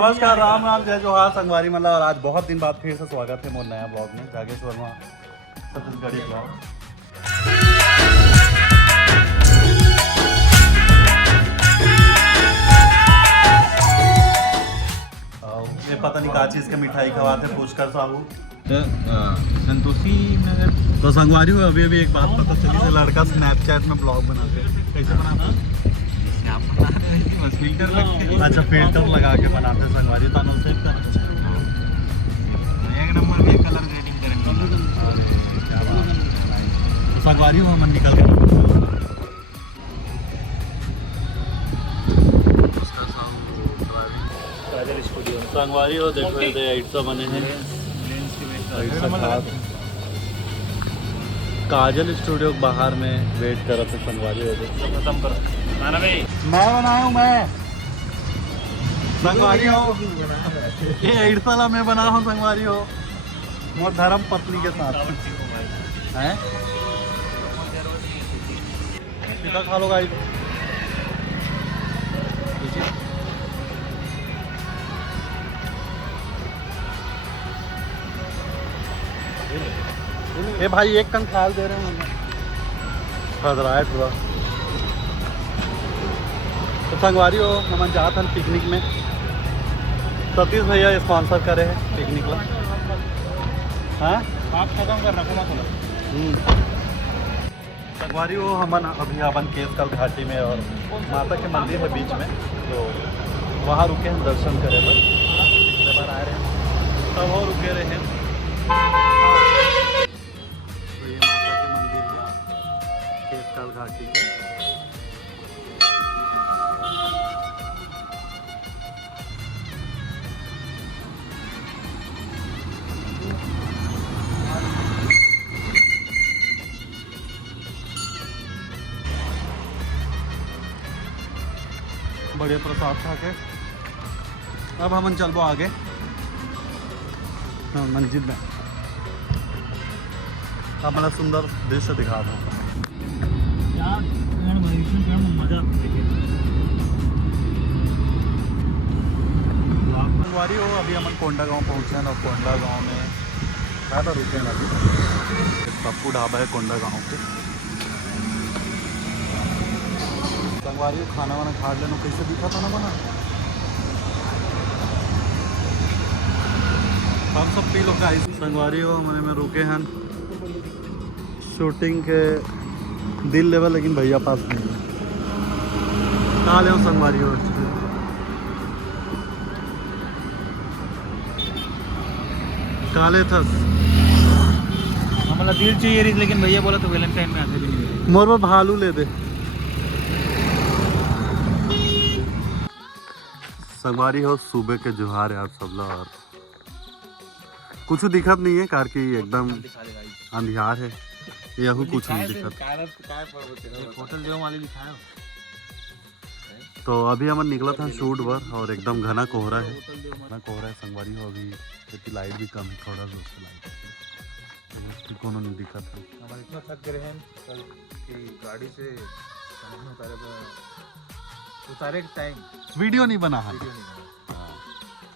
नमस्कार, राम राम, जय जोहार संगवारी मला। और आज बहुत दिन बाद फिर से स्वागत है मोर नया ब्लॉग में, जागेश वर्मा छत्तीसगढ़ी ब्लॉग। ये पता नहीं क्या चीज़ के मिठाई खवाते पुष्कर साहू संतोषी नगर। तो संगवारी हो, अभी एक बात पता चली कि लड़का स्नैपचैट में ब्लॉग बनाते हैं। कैसे बनाते हैं? फिल्टर लगा। अच्छा, फिल्टर लगा के बनाते हैं संगवारी। तो अनुसेट का एक नंबर के कलर ग्रेडिंग करेंगे। संगवारी हो, हम निकल गए। संगवारी हो, देखो ये ऐसा बने हैं। काजल स्टूडियो के बाहर में वेट कर रहे थे संगवारी हो। खत्म करो खाना भाई। मैं बनाया हूँ, मैं संगवारी हो। ये ऐसा मैं बना हूँ संगवारी हो, मोर धर्म पत्नी के साथ हैं। सीधा खा लो गाइस। ये भाई एक कंग ख्याल दे रहे हैं, फंस रहा है थोड़ा। तो संगवारी हो, हम जात हन पिकनिक में। सतीश भैया स्पॉन्सर करे हैं पिकनिक ला। हाँ, आप खत्म कर रखो ना थोड़ा। संगवारी हो, हमन अभी अपन केसकल घाटी में और माता के मंदिर है बीच में, तो वहाँ रुके हैं दर्शन करे पर। पिछले बार आए रहे तब वो रुके रहे हैं। तो ये माता के मंदिर है केसकल घाटी के। बड़े प्रसाद खा के अब हम चलबो आगे मंजिल में। अब मतलब सुंदर दृश्य दिखा दो। संगवारी हो, अभी हम कोंडा गांव पहुंचे हैं। और कोंडा गांव में क्या था, रुके ना पप्पू ढाबा है कोंडा गांव के। संगवारी खाना वाना खा लेना। कैसे दिखा था ना बना, हम सब पी लो गाइस। संगवारी हो, मैंने में रुके हैं शूटिंग के दिल लेवल, लेकिन भैया पास नहीं है। कहाँ ले संगवारी हो? काले था हमारा दिल चाहिए रही, लेकिन भैया बोला तो वैलेंटाइन में आते भी नहीं। मोर में भालू ले दे। संगवारी हो, सुबह के जोहार है आप सब लोग। और कुछ दिक्कत नहीं है कार की, एकदम अंधियार है। यहू कुछ नहीं दिक्कत। होटल जो वाले दिखाया। तो अभी हम निकला था शूट पर, और एकदम घना कोहरा है। घना कोहरा है संगवारी हो। अभी क्योंकि लाइट भी कम है, थोड़ा सा उससे लाइट कोनो नहीं दिखा था। हमारे इतना थक गए हैं कल की गाड़ी से उतारे टाइम वीडियो नहीं बना है।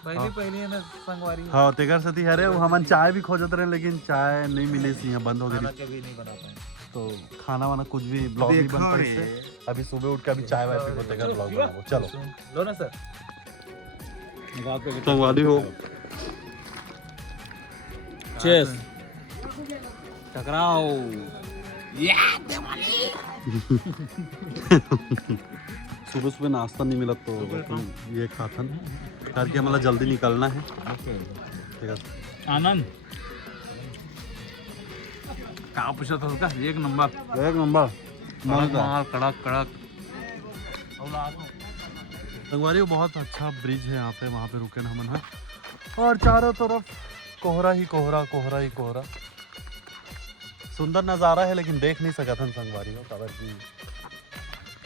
पहले है ना संगवारी। हाँ, तेगर सती हरे वो हमन चाय भी खोजत रहे, लेकिन चाय नहीं मिले सी, यहाँ बंद हो गई। कभी नहीं बना पाए तो खाना वाना कुछ भी ब्लॉग नहीं बन पाए से। अभी सुबह उठ के अभी चाय वाय पी तेगर ब्लॉग बनाओ। चलो लो ना सर। संगवारी हो, चेस टकराओ। सुबह सुबह नाश्ता नहीं मिला तो ये खाथन करके हमारा जल्दी निकलना है। ठीक है आनंद कहाँ पूछा था उसका? एक नंबर एक नंबर माल कड़क कड़क। संगवारी बहुत अच्छा ब्रिज है यहाँ पे, वहाँ पे रुके ना हमन। और चारों तरफ कोहरा ही कोहरा, कोहरा ही कोहरा। सुंदर नज़ारा है, लेकिन देख नहीं सका था संगवारी हो, काबर की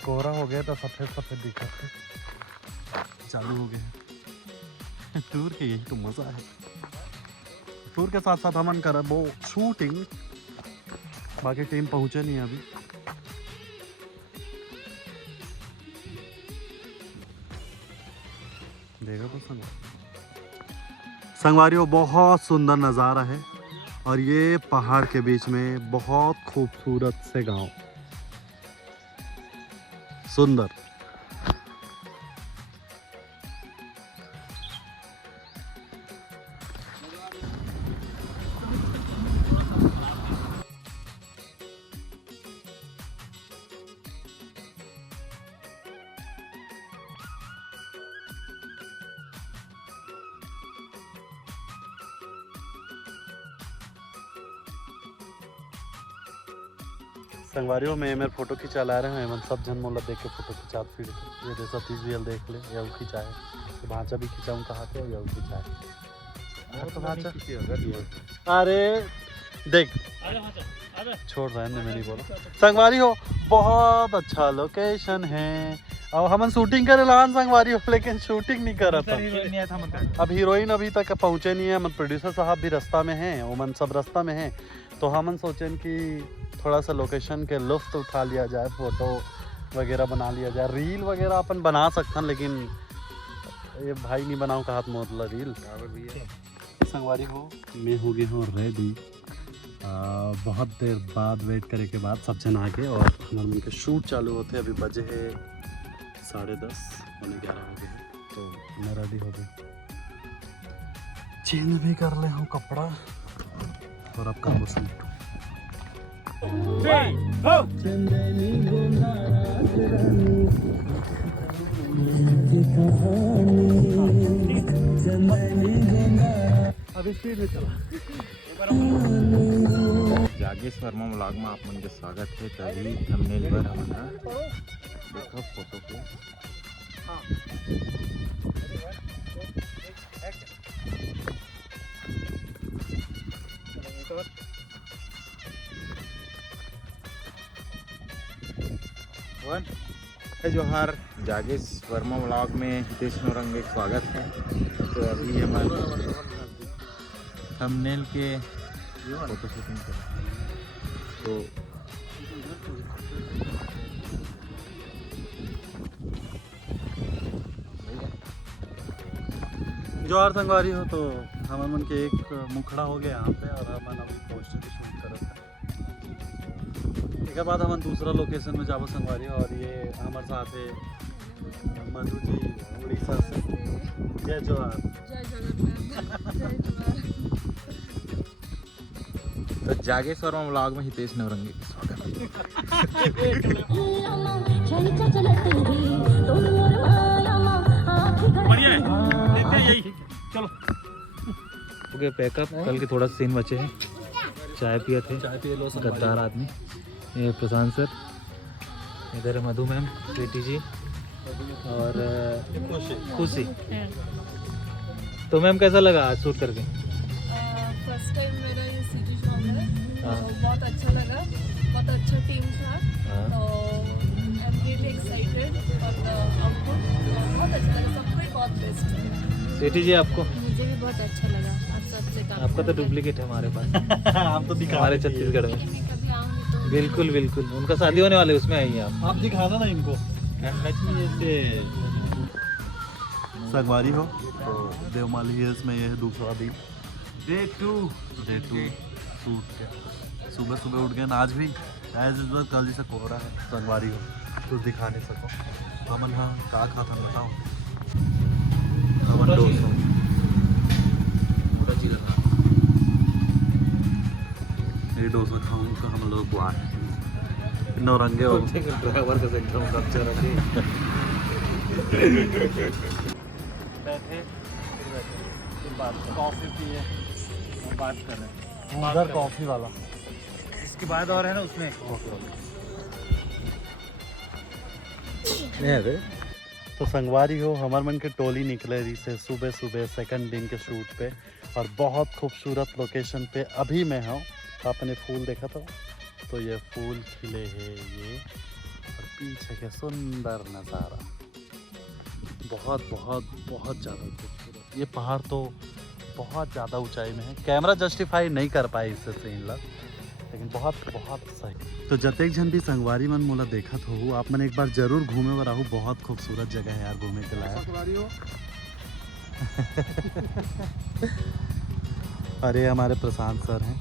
कोहरा हो गया तो सफेद सफेद दिखा थे। चालू हो गए टूर के, यही तो मज़ा है। टूर के साथ साथ हमन कर वो शूटिंग, बाकी टीम पहुँचे नहीं अभी। देखो तो संग संगवारियों बहुत सुंदर नज़ारा है और ये पहाड़ के बीच में बहुत खूबसूरत से गांव सुंदर। संगवारियों में मेरे फोटो खिंचा ला रहे हैं मन सब जन मोला देख के फोटो खिंचा फिर ये दे सतीश रियल देख ले या खिंचाए तो भांचा भी खिंचाऊं कहा के या खिंचाए तो भांचा अरे देख छोड़ रहे हैं मैं नहीं बोला। संगवारी हो बहुत अच्छा लोकेशन है और हम शूटिंग करे लान संगवारी हो लेकिन शूटिंग नहीं कर रहा था। अब हीरोइन अभी तक पहुंचे नहीं है। मन प्रोड्यूसर साहब भी रास्ता में हैं वो मन सब रास्ता में हैं तो हम सोचें कि थोड़ा सा लोकेशन के लुफ्त उठा लिया जाए, फोटो वगैरह बना लिया जाए, रील वगैरह अपन बना सकते हैं लेकिन ये भाई नहीं बनाऊँ कहा मतलब रील। संगवारी हो मैं हो गया हूँ रेडी बहुत देर बाद वेट करे के बाद सब जन आके और हमारे मन के शूट चालू होते अभी बजे है 10:30 पौने 11 हो गए तो मैं रेडी हो गई चेंज भी कर ले हूँ कपड़ा और अब कर शूट। अभी स्पीड में चला। जागेश वर्मा व्लॉग में आप मन के स्वागत है। तभी थंबनेल पर हमन देखो फोटो के जोहार जागेश वर्मा व्लॉग में हितेश नौरंग एक स्वागत है। तो अभी हमारे थंबनेल के फोटो शूटिंग कर तो जोहार संगवारी हो तो हमारे मन के एक मुखड़ा हो गया यहाँ पे और हम अभी पोस्टर की शूट कर रहे थे। एक बाद हम दूसरा लोकेशन में जाबो संगवारी और ये हमारे साथ है मधु जी उड़ीसा से। जय जोहार। तो जागेश वर्मा व्लॉग में हितेश नौरंगी का स्वागत है। चलो ओके पैकअप कल के थोड़ा सीन बचे हैं। चाय पिए थे गद्दार आदमी ये प्रशांत सर इधर है मधु मैम प्रीति जी और खुशी। तो मैम कैसा लगा आज शूट करके? फर्स्ट टाइम मेरा ये सिटी शॉप है तो बहुत अच्छा लगा। बहुत अच्छा टीम था तो I am really excited for the output. बहुत अच्छा लगा सबको बहुत बेस्ट। सिटी जी आपको? मुझे भी बहुत अच्छा लगा आप सबसे काम। आपका तो डुप्लीकेट है हमारे पास। हम तो दिखा हमारे छत्तीसगढ़ में कभी आऊँगी तो बिल्कुल बिल्कुल उनका शादी होने वाले उसमें आइए आप दिखाना ना इनको। संगवारी हो तो देवमाली हिल्स में ये है दूसरा दिन डे 2 शूट के। सुबह सुबह उठ गए आज भी एज यूजुअल कल जैसे कोहरा है। संगवारी हो कुछ दिखा नहीं सको। अमन हाँ का खाता बताओ। अमन डोसा ये डोसा खाऊं तो हम लोग को आए नौरंगे और ड्राइवर का एकदम कब्जा रखे बैठे कॉफ़ी पिए बात कर रहे हैं उधर कॉफ़ी वाला। इसके बाद और है ना उसमें तो संगवारी हो हमारे मन के टोली निकले रही से सुबह सुबह सेकंड दिन के शूट पे और बहुत खूबसूरत लोकेशन पे अभी मैं हूँ। आपने फूल देखा था तो ये फूल खिले हैं ये और पीछे के सुंदर नज़ारा बहुत बहुत बहुत ज़्यादा खूबसूरत। ये पहाड़ तो बहुत ज़्यादा ऊंचाई में है। कैमरा जस्टिफाई नहीं कर पाए इससे सीन ला लेकिन बहुत बहुत सही। तो जतेक जन भी संगवारी मन मोला देखत हो आप मन एक बार जरूर घूमे और आहू। बहुत खूबसूरत जगह है यार घूमे के लायक। और ये हमारे प्रशांत सर हैं।